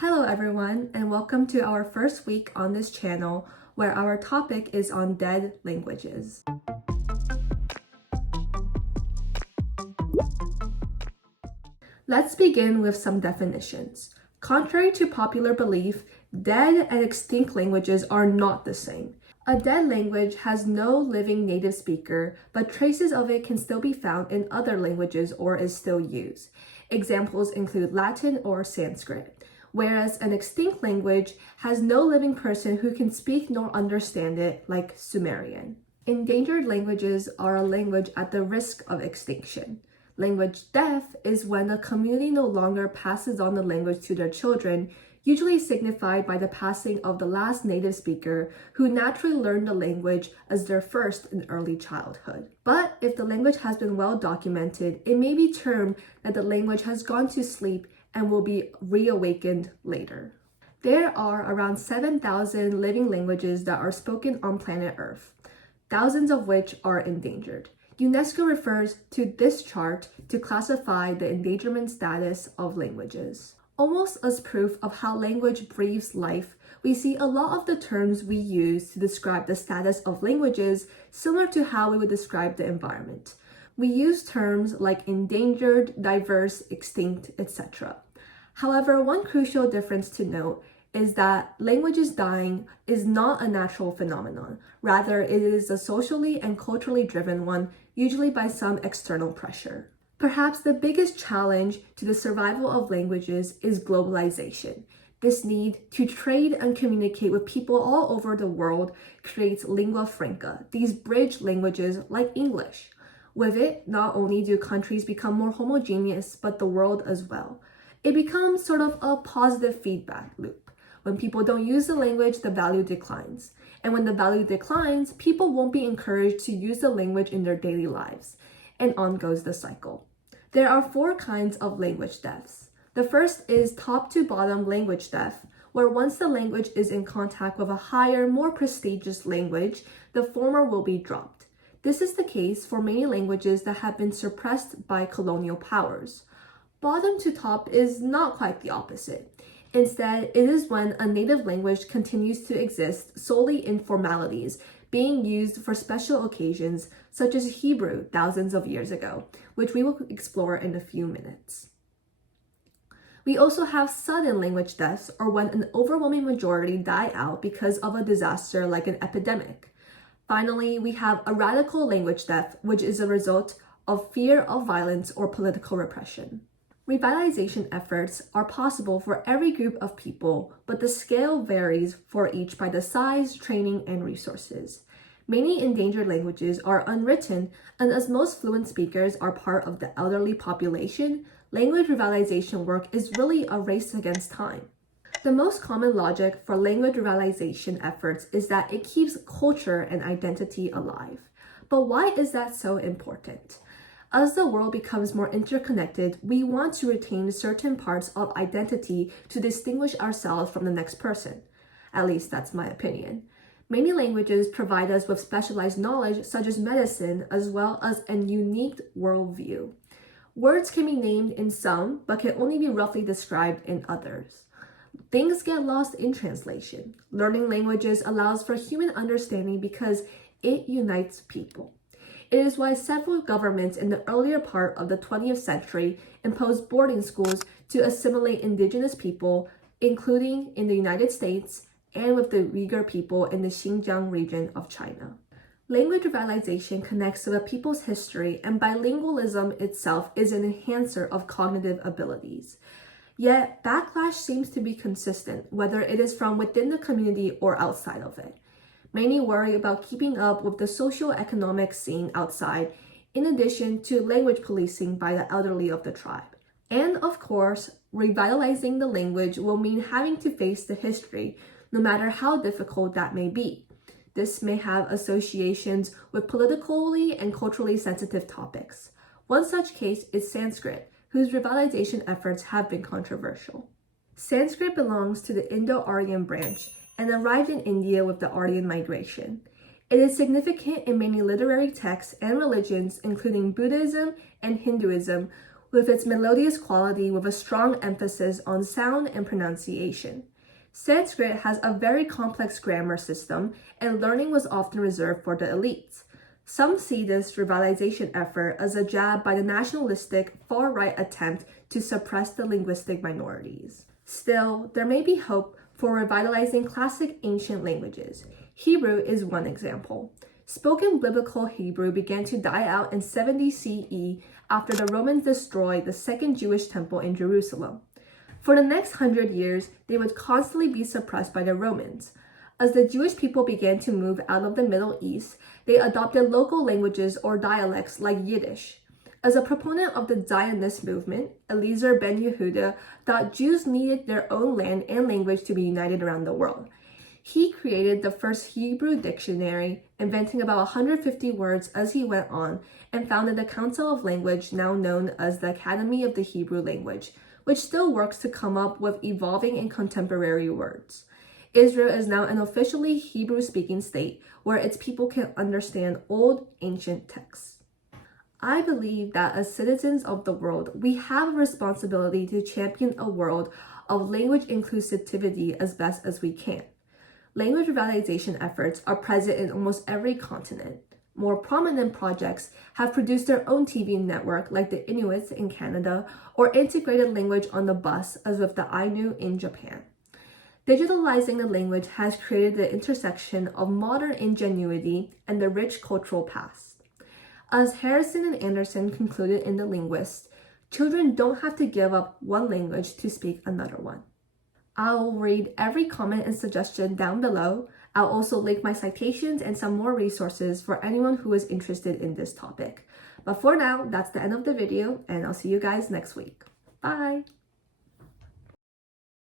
Hello everyone, and welcome to our first week on this channel where our topic is on dead languages. Let's begin with some definitions. Contrary to popular belief, dead and extinct languages are not the same. A dead language has no living native speaker, but traces of it can still be found in other languages or is still used. Examples include Latin or Sanskrit. Whereas an extinct language has no living person who can speak nor understand it, like Sumerian. Endangered languages are a language at the risk of extinction. Language death is when a community no longer passes on the language to their children, usually signified by the passing of the last native speaker who naturally learned the language as their first in early childhood. But if the language has been well documented, it may be termed that the language has gone to sleep and will be reawakened later. There are around 7,000 living languages that are spoken on planet Earth, thousands of which are endangered. UNESCO refers to this chart to classify the endangerment status of languages. Almost as proof of how language breathes life, we see a lot of the terms we use to describe the status of languages similar to how we would describe the environment. We use terms like endangered, diverse, extinct, etc. However, one crucial difference to note is that languages dying is not a natural phenomenon. Rather, it is a socially and culturally driven one, usually by some external pressure. Perhaps the biggest challenge to the survival of languages is globalization. This need to trade and communicate with people all over the world creates lingua franca, these bridge languages like English. With it, not only do countries become more homogeneous, but the world as well. It becomes sort of a positive feedback loop. When people don't use the language, the value declines. And when the value declines, people won't be encouraged to use the language in their daily lives. And on goes the cycle. There are 4 kinds of language deaths. The first is top to bottom language death, where once the language is in contact with a higher, more prestigious language, the former will be dropped. This is the case for many languages that have been suppressed by colonial powers. Bottom to top is not quite the opposite. Instead, it is when a native language continues to exist solely in formalities, being used for special occasions, such as Hebrew thousands of years ago, which we will explore in a few minutes. We also have sudden language deaths, or when an overwhelming majority die out because of a disaster like an epidemic. Finally, we have a radical language death, which is a result of fear of violence or political repression. Revitalization efforts are possible for every group of people, but the scale varies for each by the size, training, and resources. Many endangered languages are unwritten, and as most fluent speakers are part of the elderly population, language revitalization work is really a race against time. The most common logic for language revitalization efforts is that it keeps culture and identity alive. But why is that so important? As the world becomes more interconnected, we want to retain certain parts of identity to distinguish ourselves from the next person. At least that's my opinion. Many languages provide us with specialized knowledge such as medicine, as well as a unique worldview. Words can be named in some, but can only be roughly described in others. Things get lost in translation. Learning languages allows for human understanding because it unites people. It is why several governments in the earlier part of the 20th century imposed boarding schools to assimilate indigenous people, including in the United States and with the Uyghur people in the Xinjiang region of China. Language revitalization connects to a people's history, and bilingualism itself is an enhancer of cognitive abilities. Yet, backlash seems to be consistent, whether it is from within the community or outside of it. Many worry about keeping up with the socio-economic scene outside, in addition to language policing by the elderly of the tribe. And of course, revitalizing the language will mean having to face the history, no matter how difficult that may be. This may have associations with politically and culturally sensitive topics. One such case is Sanskrit, whose revitalization efforts have been controversial. Sanskrit belongs to the Indo-Aryan branch and arrived in India with the Aryan migration. It is significant in many literary texts and religions, including Buddhism and Hinduism, with its melodious quality with a strong emphasis on sound and pronunciation. Sanskrit has a very complex grammar system, and learning was often reserved for the elites. Some see this revitalization effort as a jab by the nationalistic far-right attempt to suppress the linguistic minorities. Still, there may be hope for revitalizing classic ancient languages. Hebrew is one example. Spoken biblical Hebrew began to die out in 70 CE after the Romans destroyed the second Jewish temple in Jerusalem. For the next 100 years, they would constantly be suppressed by the Romans. As the Jewish people began to move out of the Middle East, they adopted local languages or dialects like Yiddish. As a proponent of the Zionist movement, Eliezer ben Yehuda thought Jews needed their own land and language to be united around the world. He created the first Hebrew dictionary, inventing about 150 words as he went on, and founded the Council of Language, now known as the Academy of the Hebrew Language, which still works to come up with evolving and contemporary words. Israel is now an officially Hebrew-speaking state where its people can understand old, ancient texts. I believe that as citizens of the world, we have a responsibility to champion a world of language inclusivity as best as we can. Language revitalization efforts are present in almost every continent. More prominent projects have produced their own TV network like the Inuits in Canada or integrated language on the bus as with the Ainu in Japan. Digitalizing the language has created the intersection of modern ingenuity and the rich cultural past. As Harrison and Anderson concluded in The Linguist, children don't have to give up one language to speak another one. I'll read every comment and suggestion down below. I'll also link my citations and some more resources for anyone who is interested in this topic. But for now, that's the end of the video, and I'll see you guys next week. Bye!